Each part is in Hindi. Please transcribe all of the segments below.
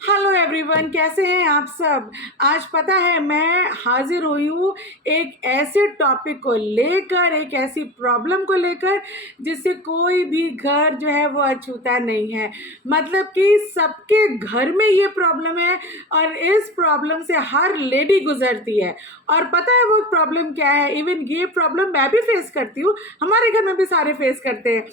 हेलो एवरीवन, कैसे हैं आप सब। आज पता है मैं हाजिर हुई हूँ एक ऐसे टॉपिक को लेकर, एक ऐसी प्रॉब्लम को लेकर जिससे कोई भी घर जो है वो अछूता नहीं है। मतलब कि सबके घर में ये प्रॉब्लम है और इस प्रॉब्लम से हर लेडी गुजरती है। और पता है वो प्रॉब्लम क्या है, इवन ये प्रॉब्लम मैं भी फेस करती हूँ, हमारे घर में भी सारे फेस करते हैं।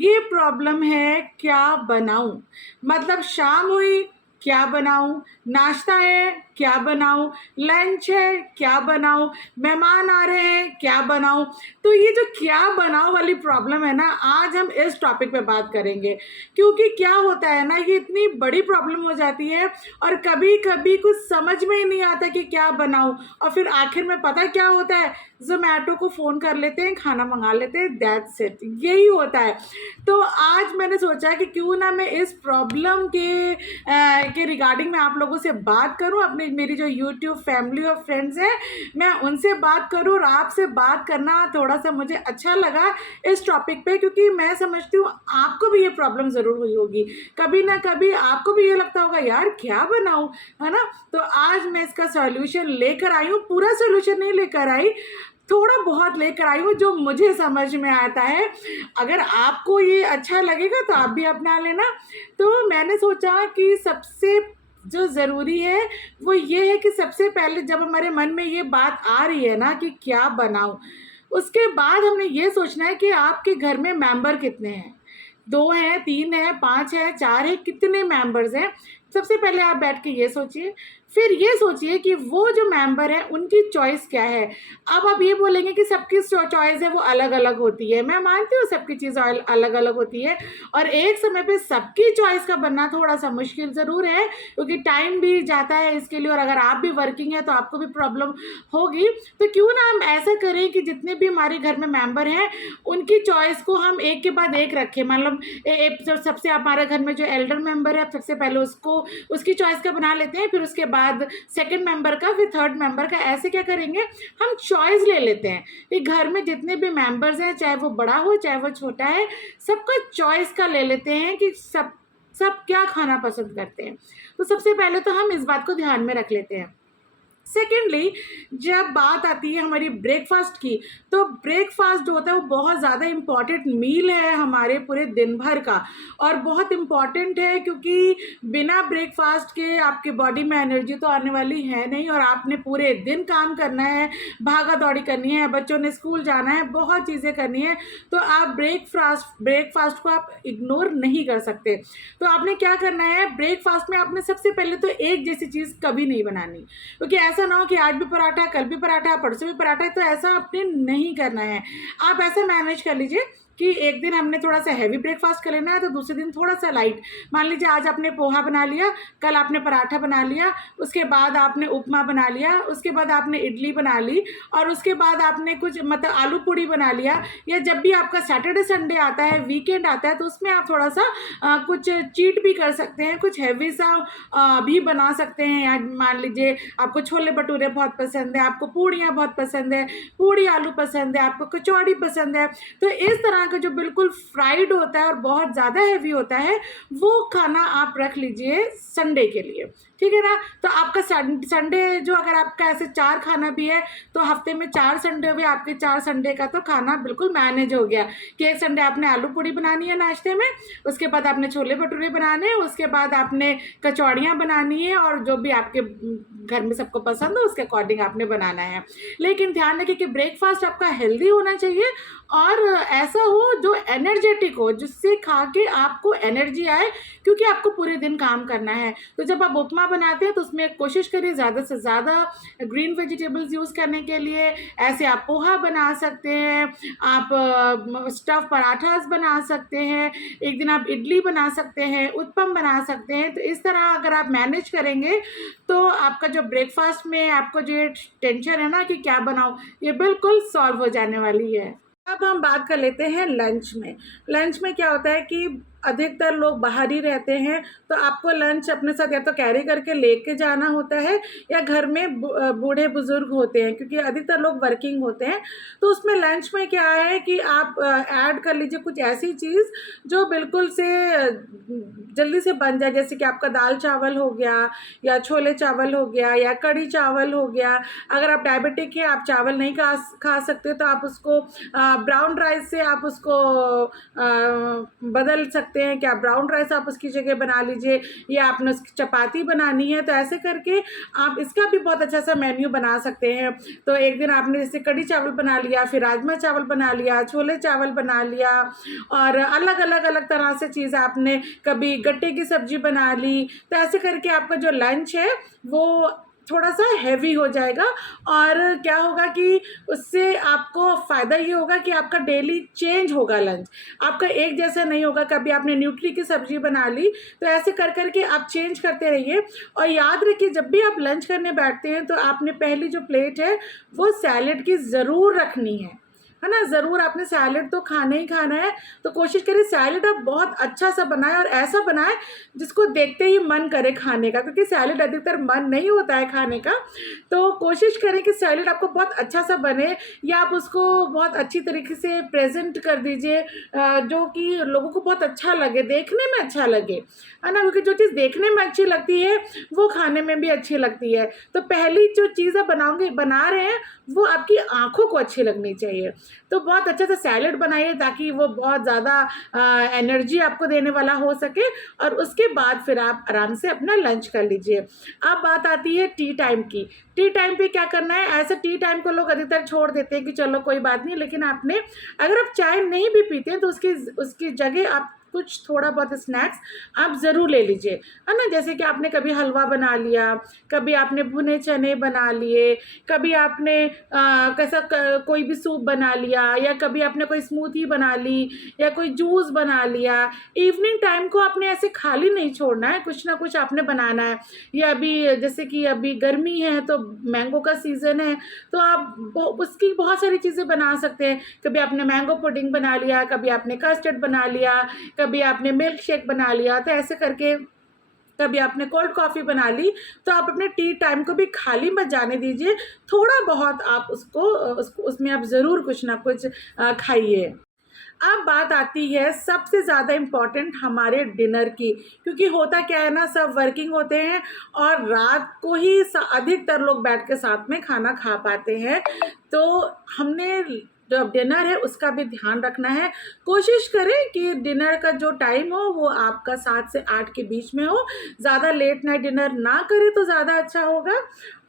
ये प्रॉब्लम है क्या बनाऊं। मतलब शाम हुई, क्या बनाऊं, नाश्ता है क्या बनाऊं, लंच है क्या बनाऊं, मेहमान आ रहे हैं क्या बनाऊं। तो ये जो क्या बनाऊं वाली प्रॉब्लम है ना, आज हम इस टॉपिक पे बात करेंगे। क्योंकि क्या होता है ना, ये इतनी बड़ी प्रॉब्लम हो जाती है और कभी कभी कुछ समझ में ही नहीं आता कि क्या बनाऊं। और फिर आखिर में पता क्या होता है, जोमेटो को फ़ोन कर लेते हैं, खाना मंगा लेते हैं, दैट्स इट, यही होता है। तो आज मैंने सोचा कि क्यों ना मैं इस प्रॉब्लम के रिगार्डिंग मैं आप लोगों से बात करूं, अपने मेरी जो यूट्यूब फैमिली और फ्रेंड्स हैं मैं उनसे बात करूं। और आपसे बात करना थोड़ा सा मुझे अच्छा लगा इस टॉपिक पे, क्योंकि मैं समझती हूँ आपको भी ये प्रॉब्लम ज़रूर हुई होगी। कभी ना कभी आपको भी ये लगता होगा यार क्या बनाऊं, है ना। तो आज मैं इसका सॉल्यूशन लेकर आई हूँ, पूरा सॉल्यूशन नहीं लेकर आई, थोड़ा बहुत लेकर आई हूँ जो मुझे समझ में आता है। अगर आपको ये अच्छा लगेगा तो आप भी अपना लेना। तो मैंने सोचा कि सबसे जो ज़रूरी है वो ये है कि सबसे पहले जब हमारे मन में ये बात आ रही है ना कि क्या बनाऊं, उसके बाद हमने ये सोचना है कि आपके घर में मेंबर कितने हैं। 2 हैं, 3 हैं, 5 हैं, 4 हैं, कितने मेंबर्स हैं। सबसे पहले आप बैठ के ये सोचिए। फिर ये सोचिए कि वो जो मेंबर है उनकी चॉइस क्या है। अब आप ये बोलेंगे कि सबकी चॉइस है वो अलग अलग होती है, मैं मानती हूँ सबकी चीज़ अलग अलग होती है। और एक समय पे सबकी चॉइस का बनना थोड़ा सा मुश्किल ज़रूर है, क्योंकि टाइम भी जाता है इसके लिए, और अगर आप भी वर्किंग है तो आपको भी प्रॉब्लम होगी। तो क्यों ना हम ऐसा करें कि जितने भी हमारे घर में मेंबर हैं उनकी चॉइस को हम एक के बाद एक रखें। मतलब सबसे हमारे घर में जो एल्डर मेंबर है, सबसे पहले उसको उसकी चॉइस का बना लेते हैं, फिर उसके बाद सेकंड मेंबर का, फिर थर्ड मेंबर का। ऐसे क्या करेंगे, हम चॉइस ले लेते हैं कि घर में जितने भी मेंबर्स हैं, चाहे वो बड़ा हो चाहे वो छोटा है, सबका चॉइस का ले लेते हैं कि सब सब क्या खाना पसंद करते हैं। तो सबसे पहले तो हम इस बात को ध्यान में रख लेते हैं। सेकेंडली, जब बात आती है हमारी ब्रेकफास्ट की, तो ब्रेकफास्ट जो होता है वो बहुत ज़्यादा इम्पॉर्टेंट मील है हमारे पूरे दिन भर का। और बहुत इम्पॉर्टेंट है क्योंकि बिना ब्रेकफास्ट के आपके बॉडी में एनर्जी तो आने वाली है नहीं, और आपने पूरे दिन काम करना है, भागा दौड़ी करनी है, बच्चों ने स्कूल जाना है, बहुत चीज़ें करनी है। तो आप ब्रेकफास्ट को आप इग्नोर नहीं कर सकते। तो आपने क्या करना है, ब्रेकफास्ट में आपने सबसे पहले तो एक जैसी चीज़ कभी नहीं बनानी। क्योंकि ऐसा ना हो कि आज भी पराठा, कल भी पराठा, परसों भी पराठा है, तो ऐसा आपने नहीं करना है। आप ऐसा मैनेज कर लीजिए कि एक दिन हमने थोड़ा सा हैवी ब्रेकफास्ट कर लेना है तो दूसरे दिन थोड़ा सा लाइट। मान लीजिए आज आपने पोहा बना लिया, कल आपने पराठा बना लिया, उसके बाद आपने उपमा बना लिया, उसके बाद आपने इडली बना ली, और उसके बाद आपने कुछ मतलब आलू पूड़ी बना लिया। या जब भी आपका सैटरडे संडे आता है, वीकेंड आता है, तो उसमें आप थोड़ा सा कुछ चीट भी कर सकते हैं, कुछ हैवी सा भी बना सकते हैं। या मान लीजिए आपको छोले भटूरे बहुत पसंद है, आपको पूड़ियाँ बहुत पसंद है, पूड़ी आलू पसंद है, आपको कचौड़ी पसंद है, तो इस तरह का जो बिल्कुल फ्राइड होता है और बहुत ज़्यादा हैवी होता है वो खाना आप रख लीजिए संडे के लिए, ठीक है ना। तो आपका संडे जो, अगर आपका ऐसे 4 खाना भी है तो हफ्ते में 4 संडे हुए, आपके 4 संडे का तो खाना बिल्कुल मैनेज हो गया। कि एक संडे आपने आलू पूड़ी बनानी है नाश्ते में, उसके बाद आपने छोले भटूरे बनाने हैं, उसके बाद आपने कचौड़ियाँ बनानी है, और जो भी आपके घर में सबको पसंद हो उसके अकॉर्डिंग आपने बनाना है। लेकिन ध्यान रखिए कि ब्रेकफास्ट आपका हेल्दी होना चाहिए और ऐसा हो जो एनर्जेटिक हो, जिससे खा के आपको एनर्जी आए, क्योंकि आपको पूरे दिन काम करना है। तो जब आप उपमा बनाते हैं तो उसमें कोशिश करिए ज़्यादा से ज़्यादा ग्रीन वेजिटेबल्स यूज़ करने के लिए। ऐसे आप पोहा बना सकते हैं, आप स्टफ़ पराठास बना सकते हैं, एक दिन आप इडली बना सकते हैं, उत्पम बना सकते हैं। तो इस तरह अगर आप मैनेज करेंगे तो आपका जो ब्रेकफास्ट में आपको जो टेंशन है ना कि क्या बनाऊँ, ये बिल्कुल सॉल्व हो जाने वाली है। अब हम बात कर लेते हैं लंच में। लंच में क्या होता है कि अधिकतर लोग बाहर ही रहते हैं, तो आपको लंच अपने साथ या तो कैरी करके लेके जाना होता है, या घर में बूढ़े बुजुर्ग होते हैं, क्योंकि अधिकतर लोग वर्किंग होते हैं। तो उसमें लंच में क्या है कि आप ऐड कर लीजिए कुछ ऐसी चीज़ जो बिल्कुल से जल्दी से बन जाए, जैसे कि आपका दाल चावल हो गया, या छोले चावल हो गया, या कढ़ी चावल हो गया। अगर आप डायबिटिक हैं, आप चावल नहीं खा सकते, तो आप उसको ब्राउन राइस से आप उसको बदल सकते हैं, क्या ब्राउन राइस आप उसकी जगह बना लीजिए, या आपने उसकी चपाती बनानी है तो ऐसे करके आप इसका भी बहुत अच्छा सा मेन्यू बना सकते हैं। तो एक दिन आपने जैसे कढ़ी चावल बना लिया, फिर राजमा चावल बना लिया, छोले चावल बना लिया, और अलग अलग अलग तरह से चीज़ आपने, कभी गट्टे की सब्जी बना ली, तो ऐसे करके आपका जो लंच है वो थोड़ा सा हैवी हो जाएगा। और क्या होगा कि उससे आपको फ़ायदा ये होगा कि आपका डेली चेंज होगा लंच, आपका एक जैसा नहीं होगा। कभी आपने न्यूट्री की सब्ज़ी बना ली, तो ऐसे कर कर के आप चेंज करते रहिए। और याद रखिए, जब भी आप लंच करने बैठते हैं तो आपने पहली जो प्लेट है वो सैलेड की ज़रूर रखनी है ना, ज़रूर आपने सैलेड तो खाना ही खाना है। तो कोशिश करिए सैलेड आप बहुत अच्छा सा बनाएं, और ऐसा बनाएं जिसको देखते ही मन करे खाने का, क्योंकि सैलेड अधिकतर मन नहीं होता है खाने का। तो कोशिश करें कि सैलेड आपको बहुत अच्छा सा बने, या आप उसको बहुत अच्छी तरीके से प्रेजेंट कर दीजिए, जो कि लोगों को बहुत अच्छा लगे, देखने में अच्छा लगे, है ना, क्योंकि जो चीज़ देखने में अच्छी लगती है वो खाने में भी अच्छी लगती है। तो पहली जो चीज़ आप बना रहे हैं वो आपकी आँखों को अच्छी लगनी चाहिए। तो बहुत अच्छा सा सैलेड बनाइए ताकि वो बहुत ज़्यादा एनर्जी आपको देने वाला हो सके, और उसके बाद फिर आप आराम से अपना लंच कर लीजिए। अब बात आती है टी टाइम की। टी टाइम पे क्या करना है, ऐसे टी टाइम को लोग अधिकतर छोड़ देते हैं कि चलो कोई बात नहीं, लेकिन आपने, अगर आप चाय नहीं भी पीते हैं तो उसकी जगह आप कुछ थोड़ा बहुत स्नैक्स आप ज़रूर ले लीजिए, है ना। जैसे कि आपने कभी हलवा बना लिया, कभी आपने भुने चने बना लिए, कभी आपने कोई भी सूप बना लिया, या कभी आपने कोई स्मूथी बना ली, या कोई जूस बना लिया। इवनिंग टाइम को आपने ऐसे खाली नहीं छोड़ना है, कुछ ना कुछ आपने बनाना है। या अभी जैसे कि अभी गर्मी है तो मैंगो का सीज़न है, तो आप उसकी बहुत सारी चीज़ें बना सकते हैं। कभी आपने मैंगो पुडिंग बना लिया, कभी आपने कस्टर्ड बना लिया, कभी आपने मिल्क शेक बना लिया। तो ऐसे करके कभी आपने कोल्ड कॉफ़ी बना ली, तो आप अपने टी टाइम को भी खाली मत जाने दीजिए। थोड़ा बहुत आप उसमें आप ज़रूर कुछ ना कुछ खाइए। अब बात आती है सबसे ज़्यादा इम्पॉर्टेंट हमारे डिनर की, क्योंकि होता क्या है ना, सब वर्किंग होते हैं और रात को ही अधिकतर लोग बैठ के साथ में खाना खा पाते हैं। तो हमने जो डिनर है उसका भी ध्यान रखना है। कोशिश करें कि डिनर का जो टाइम हो वो आपका 7 से 8 के बीच में हो। ज़्यादा लेट नाइट डिनर ना करें तो ज़्यादा अच्छा होगा।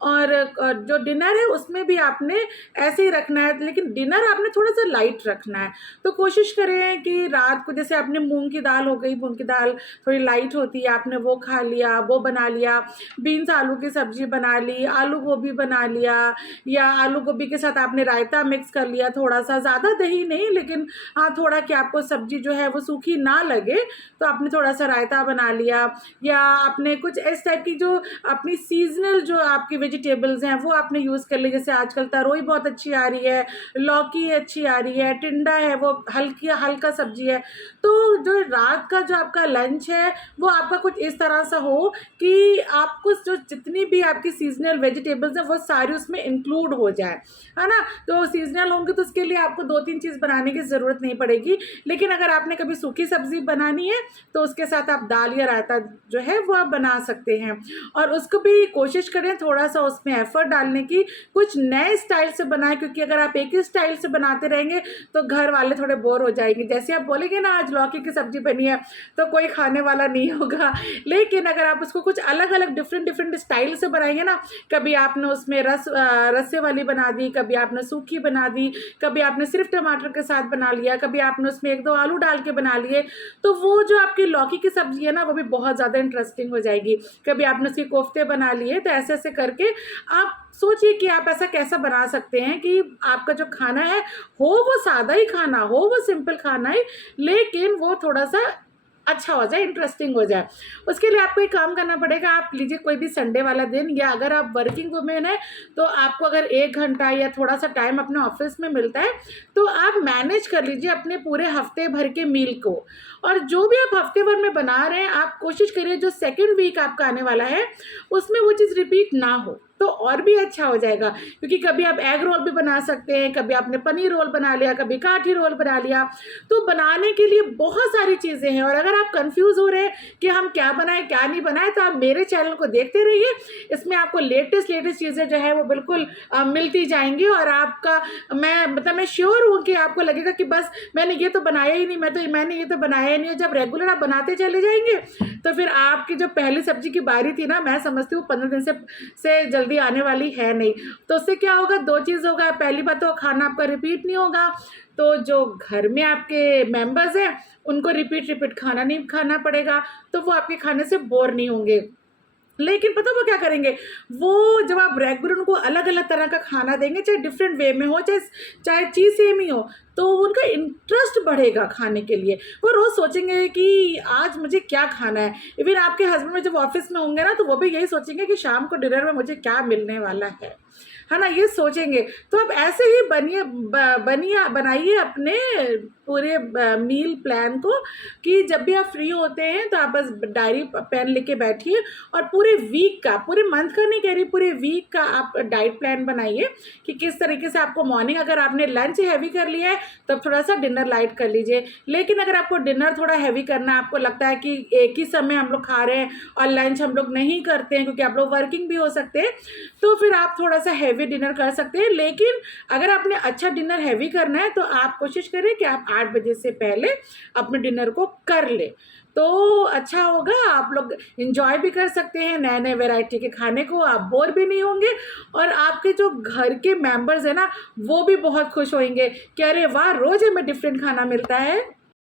और जो डिनर है उसमें भी आपने ऐसे ही रखना है, लेकिन डिनर आपने थोड़ा सा लाइट रखना है। तो कोशिश करें कि रात को, जैसे आपने मूंग की दाल हो गई, मूंग की दाल थोड़ी लाइट होती है, आपने वो खा लिया, वो बना लिया। बीन्स आलू की सब्जी बना ली, आलू गोभी बना लिया, या आलू गोभी के साथ आपने रायता मिक्स कर लिया, थोड़ा सा, ज़्यादा दही नहीं, लेकिन हाँ थोड़ा कि आपको सब्जी जो है वो सूखी ना लगे, तो आपने थोड़ा सा रायता बना लिया। या आपने कुछ इस टाइप की जो अपनी सीजनल जो आपकी वेजिटेबल्स हैं वो आपने यूज़ कर ली। जैसे आजकल तरोई बहुत अच्छी आ रही है, लौकी अच्छी आ रही है, टिंडा है, वो हल्का सब्जी है। तो जो रात का जो आपका लंच है वो आपका कुछ इस तरह से हो कि आपको जो जितनी भी आपकी सीजनल वेजिटेबल्स हैं वो सारी उसमें इंक्लूड हो जाए, है ना। तो सीजनल होंगे तो उसके लिए आपको 2-3 चीज़ बनाने की ज़रूरत नहीं पड़ेगी। लेकिन अगर आपने कभी सूखी सब्ज़ी बनानी है तो उसके साथ आप दाल या रायता जो है वो आप बना सकते हैं। और उसको भी कोशिश करें थोड़ा सा उसमें एफर्ट डालने की, कुछ नए स्टाइल से बनाएं, क्योंकि अगर आप एक ही स्टाइल से बनाते रहेंगे तो घर वाले थोड़े बोर हो जाएंगे। जैसे आप बोलेंगे ना आज लौकी की सब्जी बनी है तो कोई खाने वाला नहीं होगा। लेकिन अगर आप उसको कुछ अलग अलग डिफरेंट स्टाइल से बनाएंगे ना, कभी आपने उसमें रस्से वाली बना दी, कभी आपने सूखी बना दी, कभी आपने सिर्फ टमाटर के साथ बना लिया, कभी आपने उसमें 1-2 आलू डाल के बना लिए, तो वो जो आपकी लौकी की सब्जी है ना वो भी बहुत ज़्यादा इंटरेस्टिंग हो जाएगी। कभी आपने उसके कोफ्ते बना लिए। तो ऐसे ऐसे करके आप सोचिए कि आप ऐसा कैसा बना सकते हैं कि आपका जो खाना है हो वो सादा ही खाना हो, वो सिंपल खाना ही, लेकिन वो थोड़ा सा अच्छा हो जाए, इंटरेस्टिंग हो जाए। उसके लिए आपको एक काम करना पड़ेगा, आप लीजिए कोई भी संडे वाला दिन, या अगर आप वर्किंग वुमेन है तो आपको अगर 1 घंटा या थोड़ा सा टाइम अपने ऑफिस में मिलता है तो आप मैनेज कर लीजिए अपने पूरे हफ्ते भर के मील को। और जो भी आप हफ्ते भर में बना रहे हैं, आप कोशिश करिए जो सेकेंड वीक आपका आने वाला है उसमें वो चीज़ रिपीट ना हो, तो और भी अच्छा हो जाएगा। क्योंकि कभी आप एग रोल भी बना सकते हैं, कभी आपने पनीर रोल बना लिया, कभी काठी रोल बना लिया। तो बनाने के लिए बहुत सारी चीज़ें हैं, और अगर आप कंफ्यूज हो रहे हैं कि हम क्या बनाएं क्या नहीं बनाएं, तो आप मेरे चैनल को देखते रहिए। इसमें आपको लेटेस्ट चीज़ें जो है वो बिल्कुल मिलती जाएंगी, और आपका मैं श्योर हूँ कि आपको लगेगा कि बस मैंने ये तो बनाया ही नहीं, मैंने ये तो बनाया ही नहीं। जब रेगुलर आप बनाते चले जाएंगे तो फिर आपकी जो पहली सब्जी की बारी थी ना, मैं समझती हूँ 15 दिन से जल्दी आने वाली है नहीं। तो उससे क्या होगा, 2 चीज़ होगा। पहली बात तो खाना आपका रिपीट नहीं होगा, तो जो घर में आपके मेंबर्स हैं उनको रिपीट खाना नहीं खाना पड़ेगा, तो वो आपके खाने से बोर नहीं होंगे। लेकिन पता वो क्या करेंगे, वो जब आप रेगुलर उनको अलग अलग तरह का खाना देंगे, चाहे डिफरेंट वे में हो, चाहे चाहे चीज़ सेम ही हो, तो उनका इंटरेस्ट बढ़ेगा खाने के लिए। वो रोज़ सोचेंगे कि आज मुझे क्या खाना है। इवन आपके हस्बैंड में जब ऑफिस में होंगे ना, तो वो भी यही सोचेंगे कि शाम को डिनर में मुझे क्या मिलने वाला है ना, ये सोचेंगे। तो आप ऐसे ही बनाइए अपने पूरे मील प्लान को, कि जब भी आप फ्री होते हैं तो आप बस डायरी पेन लेके बैठिए और पूरे वीक का, पूरे मंथ का नहीं कह रही, पूरे वीक का आप डाइट प्लान बनाइए कि किस तरीके से आपको मॉर्निंग, अगर आपने लंच हैवी कर लिया है तब थोड़ा सा डिनर लाइट कर लीजिए। लेकिन अगर आपको डिनर थोड़ा हैवी करना है, आपको लगता है कि एक ही समय हम लोग खा रहे हैं और लंच हम लोग नहीं करते हैं क्योंकि आप लोग वर्किंग भी हो सकते हैं, तो फिर आप थोड़ा सा हैवी डिनर कर सकते हैं। लेकिन अगर आपने अच्छा डिनर हैवी करना है तो आप कोशिश करें कि आप 8 बजे से पहले अपने डिनर को कर ले, तो अच्छा होगा। आप लोग इंजॉय भी कर सकते हैं नए नए वैरायटी के खाने को, आप बोर भी नहीं होंगे, और आपके जो घर के मेंबर्स हैं ना, वो भी बहुत खुश होंगे कि अरे वाह, रोज़ हमें डिफरेंट खाना मिलता है।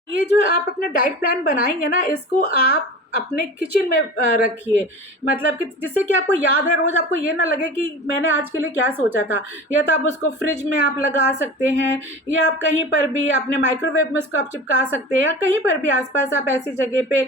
ये जो आप अपना डाइट प्लान बनाएंगे ना, इसको आप अपने किचन में रखिए, मतलब कि जिससे कि आपको याद है, रोज़ आपको ये ना लगे कि मैंने आज के लिए क्या सोचा था। या तो आप उसको फ्रिज में आप लगा सकते हैं, या आप कहीं पर भी अपने माइक्रोवेव में उसको आप चिपका सकते हैं, या कहीं पर भी आसपास आप ऐसी जगह पे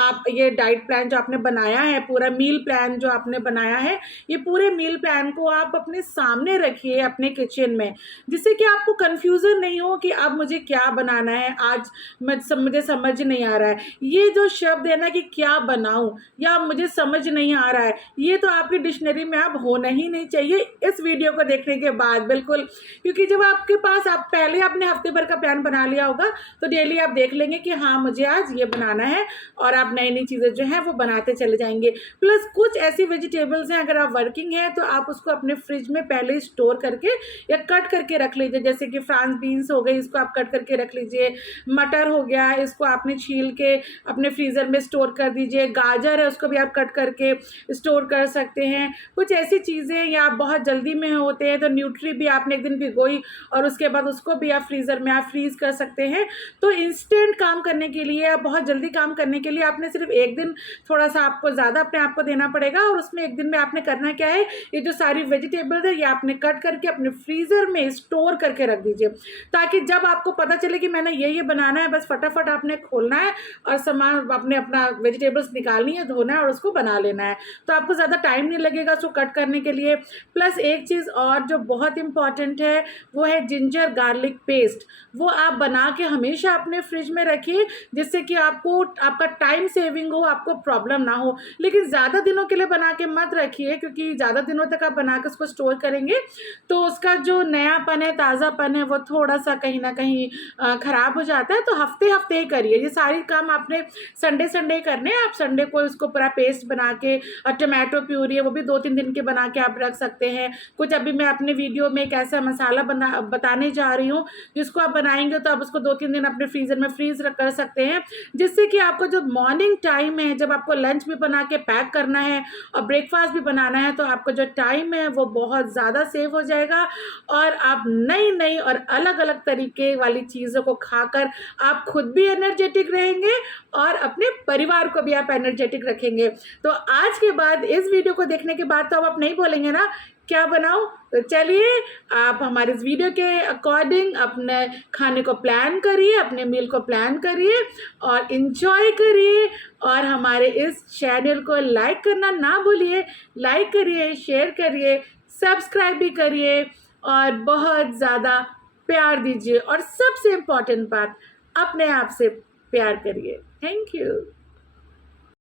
आप ये डाइट प्लान जो आपने बनाया है, पूरा मील प्लान जो आपने बनाया है, ये पूरे मील प्लान को आप अपने सामने रखिए अपने किचन में, जिससे कि आपको कन्फ्यूज़न नहीं हो कि अब मुझे क्या बनाना है, आज मुझे समझ नहीं आ रहा है। ये जो शब्द है ना कि क्या बनाऊं या मुझे समझ नहीं आ रहा है, ये तो आपकी डिक्शनरी में अब होना ही नहीं चाहिए इस वीडियो को देखने के बाद, बिल्कुल। क्योंकि जब आपके पास आप पहले अपने हफ्ते भर का प्लान बना लिया होगा, तो डेली आप देख लेंगे कि हाँ मुझे आज ये बनाना है, और आप नई नई चीज़ें जो हैं वो बनाते चले जाएंगे। प्लस कुछ ऐसी वेजिटेबल्स हैं, अगर आप वर्किंग हैं तो आप उसको अपने फ्रिज में पहले स्टोर करके या कट करके रख लीजिए। जैसे कि फ्रांस बीन्स हो गई, इसको आप कट करके रख लीजिए। मटर हो गया, इसको आपने छील के अपने फ्रीज़र में स्टोर कर दीजिए। गाजर है, उसको भी आप कट करके स्टोर कर सकते हैं। कुछ ऐसी चीज़ें, या आप बहुत जल्दी में होते हैं तो न्यूट्री भी आपने एक दिन भिगोई और उसके बाद उसको भी आप फ्रीज़र में आप फ्रीज़ कर सकते हैं। तो इंस्टेंट काम करने के लिए या बहुत जल्दी काम करने के लिए आपने सिर्फ एक दिन थोड़ा सा आपको ज़्यादा अपने आप को देना पड़ेगा, और उसमें एक दिन में आपने करना क्या है, ये जो सारी वेजिटेबल्स है ये आपने कट करके अपने फ्रीज़र में स्टोर करके रख दीजिए, ताकि जब आपको पता चले कि मैंने ये बनाना है, बस फटाफट आपने खोलना है और सामान आपने अपना वेजिटेबल्स निकालनी है, धोना है और उसको बना लेना है। तो आपको ज़्यादा टाइम नहीं लगेगा उसको कट करने के लिए। प्लस एक चीज़ और जो बहुत इंपॉर्टेंट है, वो है जिंजर गार्लिक पेस्ट। वो आप बना के हमेशा अपने फ्रिज में रखिए, जिससे कि आपका टाइम सेविंग हो, आपको प्रॉब्लम ना हो। लेकिन ज़्यादा दिनों के लिए बना के मत रखिए, क्योंकि ज़्यादा दिनों तक आप बना के उसको स्टोर करेंगे तो उसका जो नयापन है, ताज़ापन है, वो थोड़ा सा कहीं ना कहीं ख़राब हो जाता है। तो हफ्ते हफ्ते ही करिए, ये सारी काम आपने संडे करने हैं। आप संडे को इसको पूरा पेस्ट बना के, और टमाटो प्यूरी है वो भी 2-3 दिन के बना के आप रख सकते हैं। कुछ अभी मैं अपने वीडियो में एक ऐसा मसाला बताने जा रही हूँ, जिसको आप बनाएंगे तो आप उसको 2-3 दिन अपने फ्रीज़र में फ्रीज़ कर सकते हैं, जिससे कि आपको जो मॉर्निंग टाइम है, जब आपको लंच भी बना के पैक करना है और ब्रेकफास्ट भी बनाना है, तो आपका जो टाइम है वो बहुत ज़्यादा सेव हो जाएगा, और आप नई नई और अलग अलग तरीके वाली चीज़ों को खाकर आप खुद भी एनर्जेटिक रहेंगे और अपने परिवार को भी आप एनर्जेटिक रखेंगे। तो आज के बाद, इस वीडियो को देखने के बाद तो अब आप नहीं बोलेंगे ना क्या बनाऊं? तो चलिए आप हमारे इस वीडियो के अकॉर्डिंग अपने खाने को प्लान करिए, अपने मील को प्लान करिए और इन्जॉय करिए। और हमारे इस चैनल को लाइक करना ना भूलिए, लाइक करिए, शेयर करिए, सब्सक्राइब भी करिए और बहुत ज़्यादा प्यार दीजिए। और सबसे इम्पोर्टेंट बात, अपने आप से प्यार करिए। Thank you.